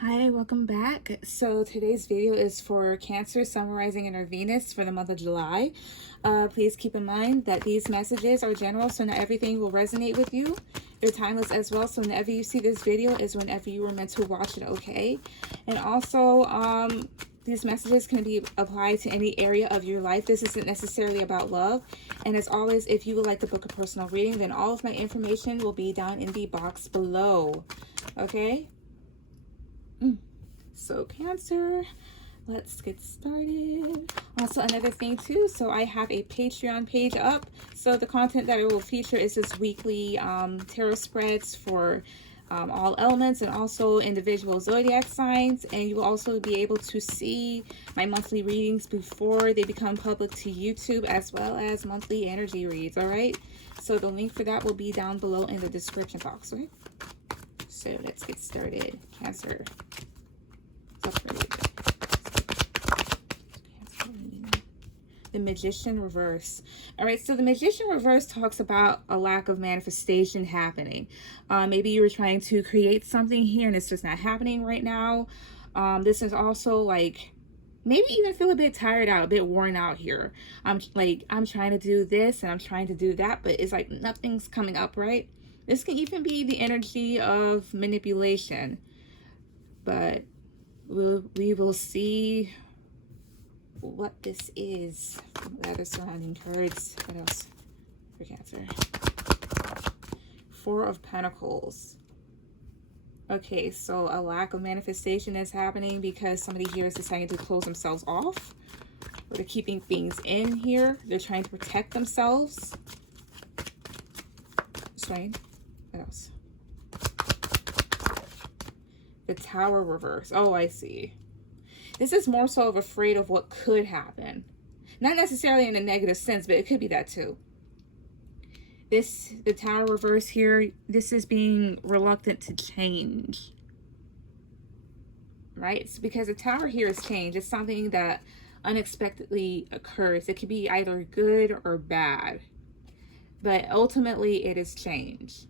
Hi, welcome back. So today's video is for Cancer, summarizing inner Venus for the month of July. Please keep in mind that these messages are general, so not everything will resonate with you. They're timeless as well, so whenever you see this video is whenever you were meant to watch it, okay? And also, these messages can be applied to any area of your life. This isn't necessarily about love. And as always, if you would like to book a personal reading, then all of my information will be down in the box below, okay? So Cancer, let's get started. Also, another thing too, so I have a Patreon page up. So the content that I will feature is this weekly tarot spreads for all elements and also individual zodiac signs. And you will also be able to see my monthly readings before they become public to YouTube, as well as monthly energy reads, all right? So the link for that will be down below in the description box, right? So let's get started. Cancer. The Magician reverse. All right, so the Magician reverse talks about a lack of manifestation happening. Maybe you were trying to create something here and it's just not happening right now. This is also like, maybe even feel a bit tired out, a bit worn out here. I'm trying to do this and I'm trying to do that, but it's like nothing's coming up, right? This can even be the energy of manipulation, but we will see what this is from the other surrounding cards. What else for Cancer? Four of Pentacles. Okay, so a lack of manifestation is happening because somebody here is deciding to close themselves off, or they're keeping things in here. They're trying to protect themselves. That's right. What else? The Tower reverse. Oh, I see. This is more so of afraid of what could happen. Not necessarily in a negative sense, but it could be that too. The Tower reverse here, this is being reluctant to change. Right? It's because the Tower here is change. It's something that unexpectedly occurs. It could be either good or bad. But ultimately, it is change.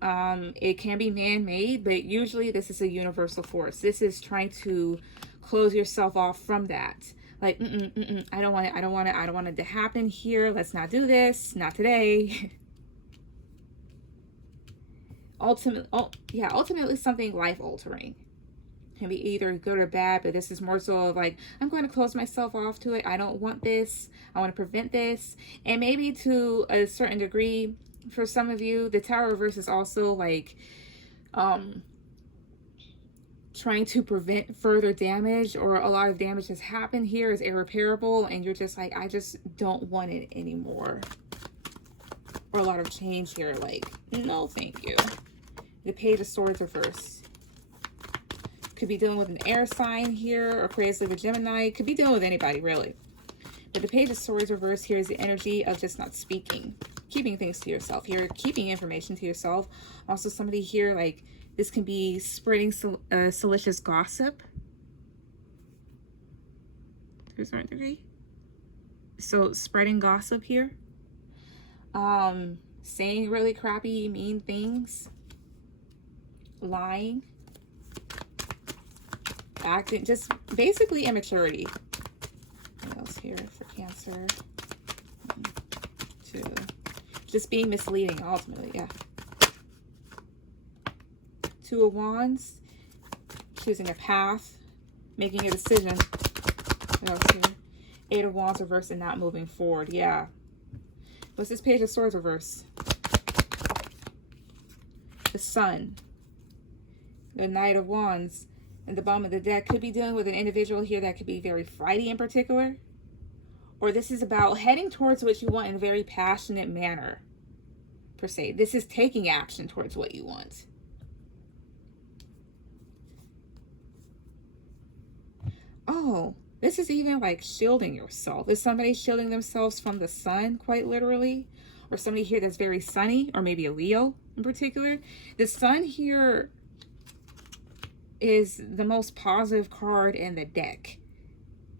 It can be man-made, but usually this is a universal force. This is trying to close yourself off from that. Like, I don't want it. I don't want it. I don't want it to happen here. Let's not do this. Not today. Ultimately something life-altering. Can be either good or bad, but this is more so of like, I'm going to close myself off to it. I don't want this. I want to prevent this. And maybe to a certain degree, for some of you, the Tower reverse is also like trying to prevent further damage, or a lot of damage has happened here, is irreparable, and you're just like, I just don't want it anymore. Or a lot of change here, like, no thank you. The Page of Swords reverse. Could be dealing with an air sign here, or creatively with Gemini. Could be dealing with anybody, really. But the Page of Swords reverse here is the energy of just not speaking. Keeping things to yourself. You're keeping information to yourself. Also, somebody here, like, this can be spreading salacious gossip. To a certain degree. So, spreading gossip here. Saying really crappy, mean things. Lying. Acting, just basically immaturity. What else here for Cancer? 1, 2. Just being misleading, ultimately, yeah. 2 of Wands. Choosing a path. Making a decision. What else here? 8 of Wands reverse and not moving forward, yeah. What's this Page of Swords reverse? The Sun. The Knight of Wands. And the bottom of the deck could be dealing with an individual here that could be very flighty in particular. Or this is about heading towards what you want in a very passionate manner, per se. This is taking action towards what you want. Oh, this is even like shielding yourself. Is somebody shielding themselves from the sun, quite literally? Or somebody here that's very sunny, or maybe a Leo in particular. The Sun here is the most positive card in the deck.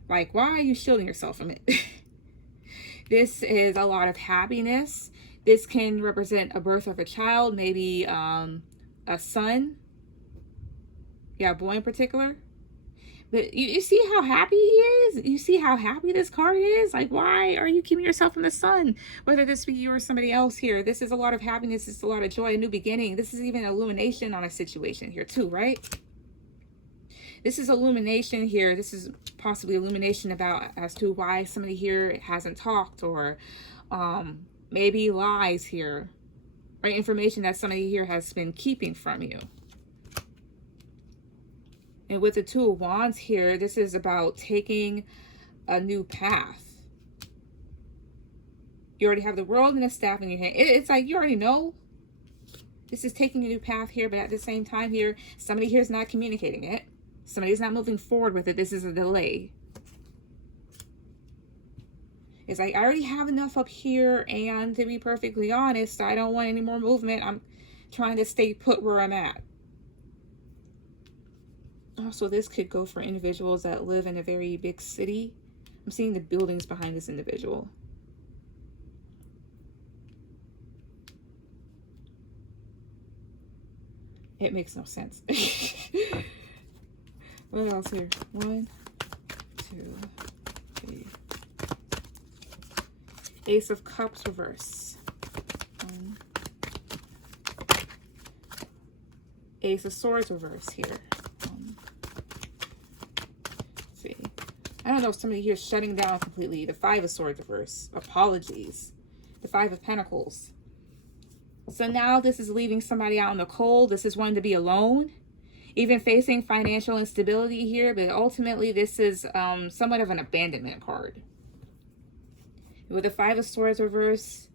Like, why are you shielding yourself from it? This is a lot of happiness. This can represent a birth of a child, maybe a son, Yeah, boy in particular. But you see how happy he is? You see how happy this card is? Like, why are you keeping yourself from the sun? Whether this be you or somebody else here, this is a lot of happiness. This is a lot of joy, a new beginning. This is even illumination on a situation here too, right? This is illumination here. This is possibly illumination about as to why somebody here hasn't talked, or maybe lies here, right? Information that somebody here has been keeping from you. And with the Two of Wands here, this is about taking a new path. You already have the World and the Staff in your hand. It's like you already know. This is taking a new path here, but at the same time here, somebody here is not communicating it. Somebody's not moving forward with it. This is a delay. It's like, I already have enough up here, and to be perfectly honest, I don't want any more movement. I'm trying to stay put where I'm at. Also, this could go for individuals that live in a very big city. I'm seeing the buildings behind this individual. It makes no sense. What else here? 1, 2, 3. Ace of Cups reverse. Ace of Swords reverse here. Let's see. I don't know if somebody here is shutting down completely. The Five of Swords reverse. Apologies. The Five of Pentacles. So now this is leaving somebody out in the cold. This is wanting to be alone. Even facing financial instability here. But ultimately this is somewhat of an abandonment card. With the Five of Swords reverse,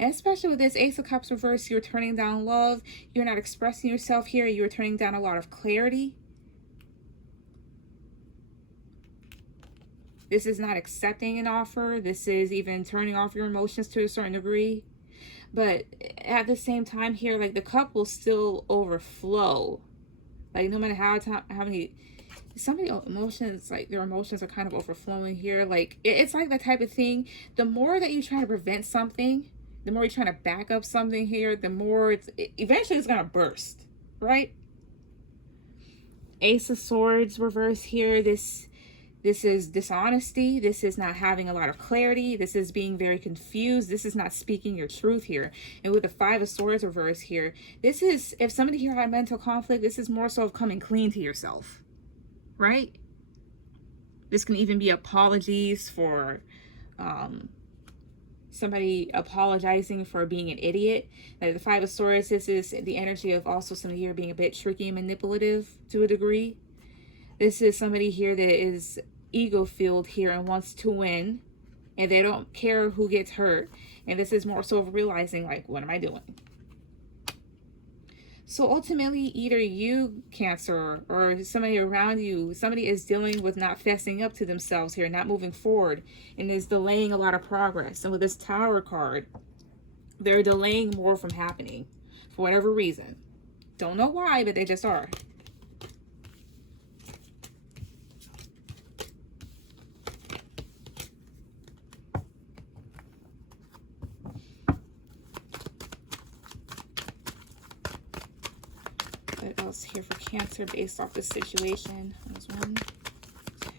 and especially with this Ace of Cups reverse, you're turning down love. You're not expressing yourself here. You're turning down a lot of clarity. This is not accepting an offer. This is even turning off your emotions to a certain degree. But at the same time here, like, the cup will still overflow. Like, no matter how many... Somebody emotions, like their emotions are kind of overflowing here. Like, it's like that type of thing. The more that you try to prevent something, the more you're trying to back up something here, the more eventually it's going to burst, right? Ace of Swords reverse here. This is dishonesty. This is not having a lot of clarity. This is being very confused. This is not speaking your truth here. And with the Five of Swords reverse here, this is, if somebody here had mental conflict, this is more so of coming clean to yourself. Right? This can even be apologies for somebody apologizing for being an idiot. Like the Five of Swords, this is the energy of also somebody here being a bit tricky and manipulative to a degree. This is somebody here that is ego-filled here and wants to win, and they don't care who gets hurt. And this is more so of realizing, like, what am I doing? So ultimately, either you, Cancer, or somebody around you, somebody is dealing with not fessing up to themselves here, not moving forward, and is delaying a lot of progress. And with this Tower card, they're delaying more from happening for whatever reason. Don't know why, but they just are. What else here for Cancer based off this situation? There's 1, 2.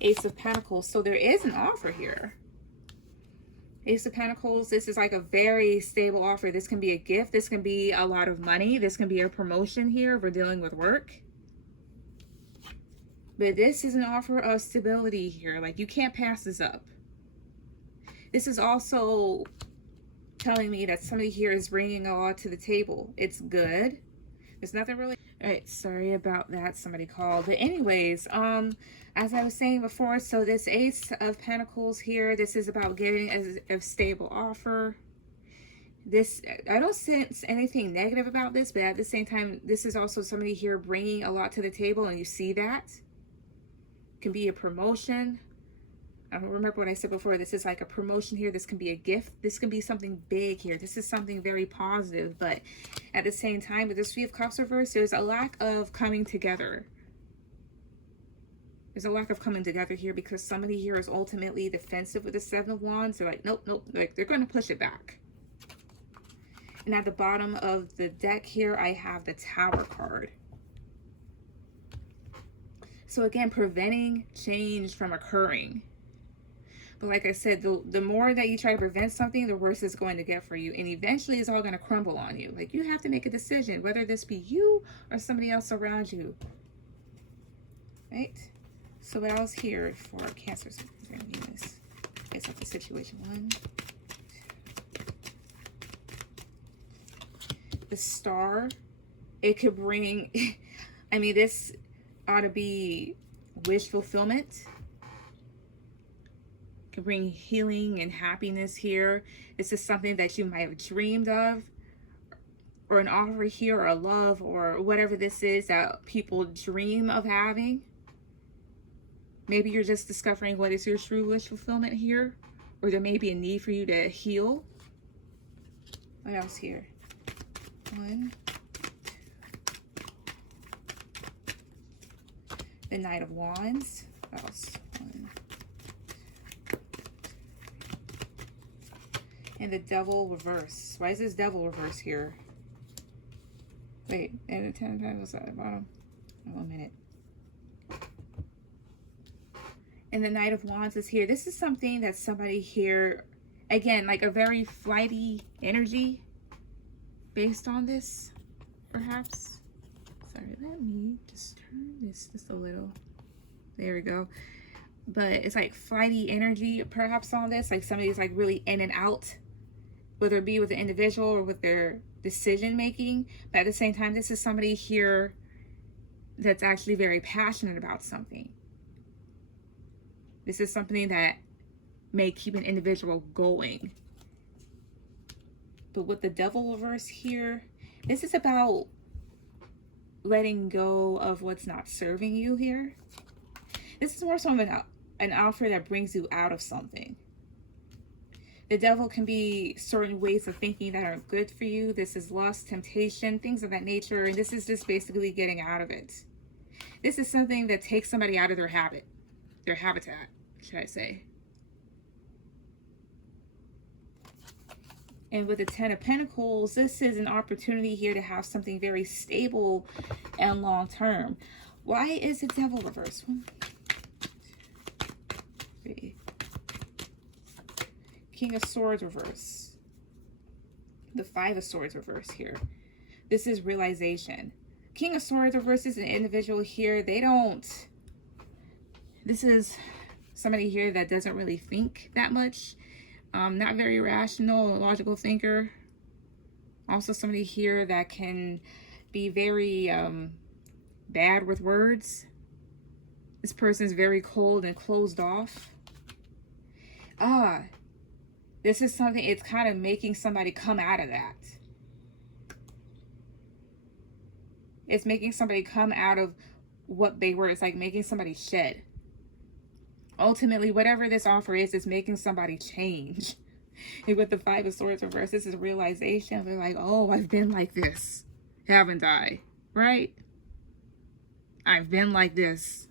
Ace of Pentacles. So there is an offer here. Ace of Pentacles, this is like a very stable offer. This can be a gift. This can be a lot of money. This can be a promotion here if we're dealing with work. But this is an offer of stability here. Like, you can't pass this up. This is also telling me that somebody here is bringing a lot to the table. It's good. There's nothing really... All right, sorry about that. Somebody called. But anyways, as I was saying before, so this Ace of Pentacles here, this is about getting a stable offer. This, I don't sense anything negative about this, but at the same time, this is also somebody here bringing a lot to the table, and you see that. It can be a promotion. I don't remember what I said before. This is like a promotion here. This can be a gift. This can be something big here. This is something very positive. But at the same time, with this Three of Cups reverse, there's a lack of coming together. There's a lack of coming together here because somebody here is ultimately defensive with the Seven of Wands. They're like, nope, nope. Like, they're going to push it back. And at the bottom of the deck here, I have the Tower card. So again, preventing change from occurring. But like I said, the more that you try to prevent something, the worse it's going to get for you. And eventually it's all going to crumble on you. Like, you have to make a decision, whether this be you or somebody else around you. Right? So what else here for Cancer? Venus? It's up the situation. 1, 2. The Star. It could bring, I mean, this ought to be wish fulfillment. Can bring healing and happiness here. This is something that you might have dreamed of, or an offer here, or a love, or whatever this is that people dream of having. Maybe you're just discovering what is your true wish fulfillment here, or there may be a need for you to heal. What else here? 1, 2. The Knight of Wands. What else? 1. And the Devil reverse. Why is this Devil reverse here? Wait, and the 10 of Pentacles at the bottom. 1 minute. And the Knight of Wands is here. This is something that somebody here, again, like a very flighty energy based on this, perhaps. Sorry, let me just turn this just a little. There we go. But it's like flighty energy perhaps on this. Like somebody's like really in and out, whether it be with the individual or with their decision making. But at the same time, this is somebody here that's actually very passionate about something. This is something that may keep an individual going. But with the Devil reverse here, this is about letting go of what's not serving you here. This is more so of an offer that brings you out of something. The Devil can be certain ways of thinking that aren't good for you. This is lust, temptation, things of that nature. And this is just basically getting out of it. This is something that takes somebody out of their habitat, should I say. And with the 10 of Pentacles, this is an opportunity here to have something very stable and long term. Why is the Devil reverse? 1, 2, 3. King of Swords reverse. The 5 of Swords reverse here. This is realization. King of Swords reverse is an individual here. This is somebody here that doesn't really think that much. Not very rational, logical thinker. Also somebody here that can be very bad with words. This person is very cold and closed off. This is something, it's kind of making somebody come out of that. It's making somebody come out of what they were. It's like making somebody shed. Ultimately, whatever this offer is making somebody change. And with the 5 of Swords reverse, this is realization. They're like, oh, I've been like this, haven't I? Right? I've been like this.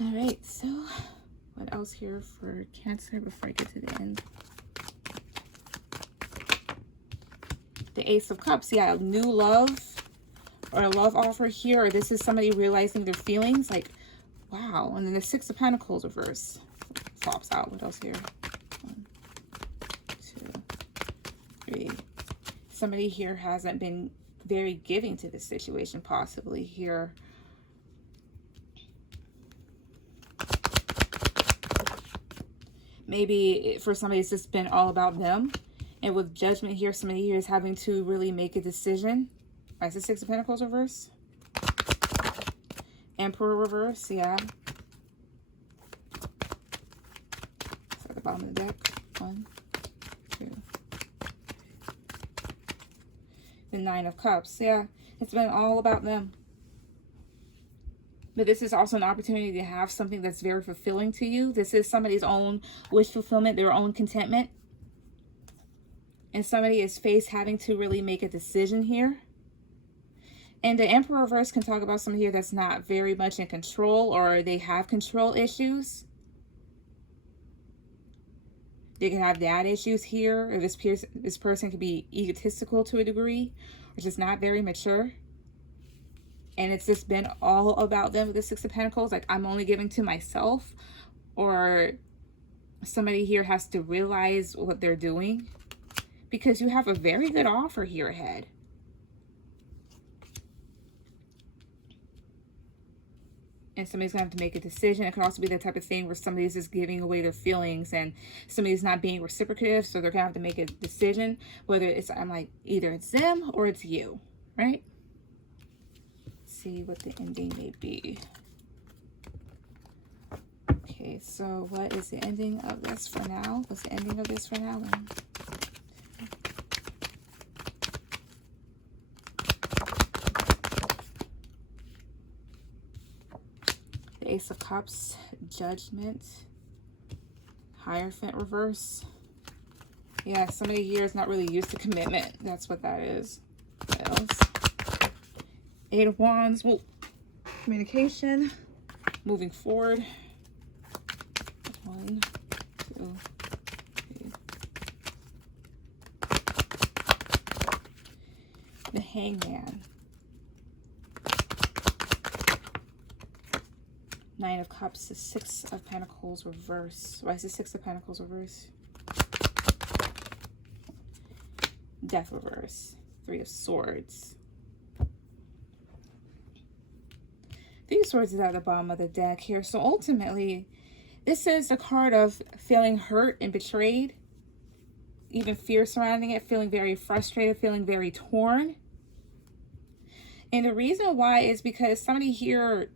All right, so what else here for Cancer before I get to the end? The Ace of Cups. Yeah, new love or a love offer here. Or this is somebody realizing their feelings. Like, wow. And then the 6 of Pentacles reverse flops out. What else here? 1, 2, 3. Somebody here hasn't been very giving to this situation, possibly here. Maybe for somebody, it's just been all about them. And with Judgment here, somebody here is having to really make a decision. That's the 6 of Pentacles reverse. Emperor reverse, yeah. So at the bottom of the deck. 1, 2. The 9 of Cups, yeah. It's been all about them. But this is also an opportunity to have something that's very fulfilling to you. This is somebody's own wish fulfillment, their own contentment. And somebody is having to really make a decision here. And the Emperor reverse can talk about somebody here that's not very much in control, or they have control issues. They can have dad issues here, or this person can be egotistical to a degree, or just not very mature. And it's just been all about them with the Six of Pentacles. Like, I'm only giving to myself, or somebody here has to realize what they're doing, because you have a very good offer here ahead. And somebody's going to have to make a decision. It can also be the type of thing where somebody's just giving away their feelings and somebody's not being reciprocative. So they're going to have to make a decision, whether it's, I'm like, either it's them or it's you, right? Let's see what the ending may be. Okay, so what is the ending of this for now? What's the ending of this for now? The Ace of Cups, Judgment, Hierophant reverse. Yeah, somebody here is not really used to commitment. That's what that is. What else? Eight of Wands. Well, communication. Moving forward. 1, 2, 3. The Hangman. Nine of Cups, the Six of Pentacles reverse. Why is the Six of Pentacles reverse? Death reverse. Three of Swords. Three of Swords is at the bottom of the deck here. So ultimately, this is a card of feeling hurt and betrayed. Even fear surrounding it. Feeling very frustrated. Feeling very torn. And the reason why is because somebody here...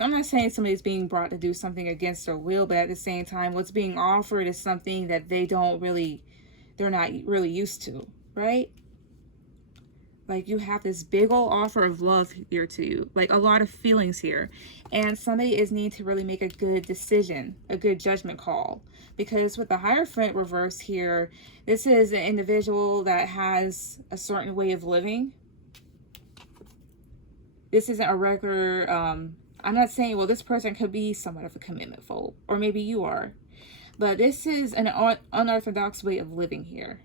I'm not saying somebody's being brought to do something against their will, but at the same time, what's being offered is something that they're not really used to, right? Like, you have this big old offer of love here to you, like a lot of feelings here. And somebody is needing to really make a good decision, a good judgment call. Because with the Hierophant reverse here, this is an individual that has a certain way of living. This isn't a regular... I'm not saying, well, this person could be somewhat of a commitment phobe, or maybe you are. But this is an unorthodox way of living here,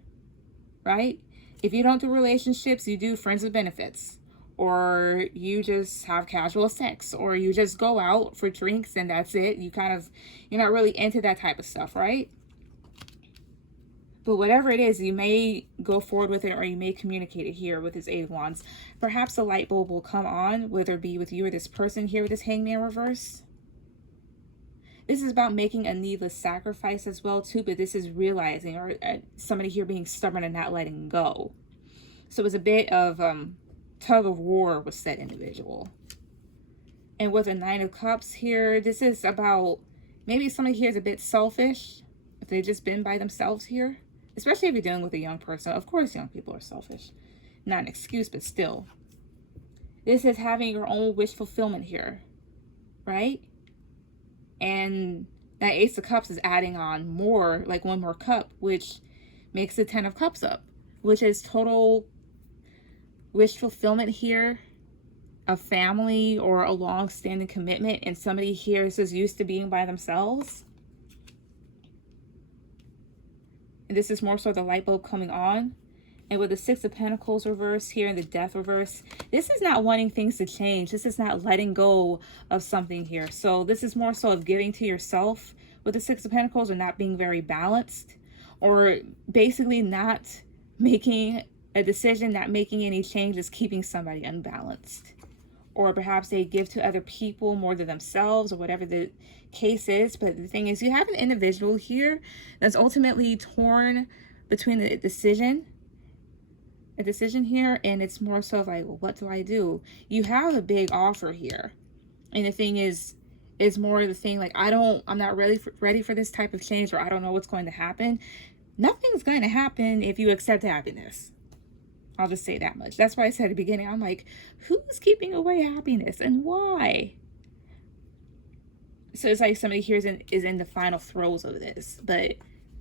right? If you don't do relationships, you do friends with benefits. Or you just have casual sex. Or you just go out for drinks and that's it. You're not really into that type of stuff, right? But whatever it is, you may go forward with it, or you may communicate it here with this Eight of Wands. Perhaps a light bulb will come on, whether it be with you or this person here with this Hangman reverse. This is about making a needless sacrifice as well, too. But this is realizing, or somebody here being stubborn and not letting go. So it was a bit of tug of war with said individual. And with a Nine of Cups here, this is about maybe somebody here is a bit selfish. If they've just been by themselves here. Especially if you're dealing with a young person. Of course, young people are selfish. Not an excuse, but still. This is having your own wish fulfillment here. Right? And that Ace of Cups is adding on more, like one more cup, which makes the 10 of Cups up. Which is total wish fulfillment here. A family or a long-standing commitment. And somebody here is just used to being by themselves. And this is more so the light bulb coming on. And with the Six of Pentacles reverse here and the Death reverse, this is not wanting things to change. This is not letting go of something here. So this is more so of giving to yourself with the Six of Pentacles, or not being very balanced, or basically not making a decision, not making any changes, keeping somebody unbalanced. Or perhaps they give to other people more than themselves, or whatever the case is. But the thing is, you have an individual here that's ultimately torn between a decision here, and it's more so like, well, what do I do? You have a big offer here, and the thing is more the thing like, I'm not ready for this type of change, or I don't know what's going to happen. Nothing's going to happen if you accept happiness. I'll just say that much. That's why I said at the beginning, I'm like, who's keeping away happiness and why? So it's like somebody here is in the final throes of this. But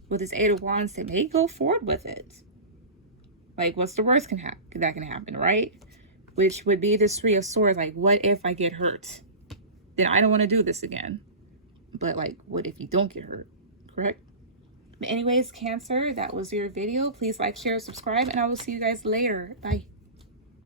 with this Eight of Wands, they may go forward with it. Like, what's the worst that can happen, right? which would be this Three of Swords. Like, what if I get hurt? Then I don't want to do this again. But like, what if you don't get hurt? Correct? But anyways, Cancer, that was your video. Please like, share, subscribe, and I will see you guys later. Bye.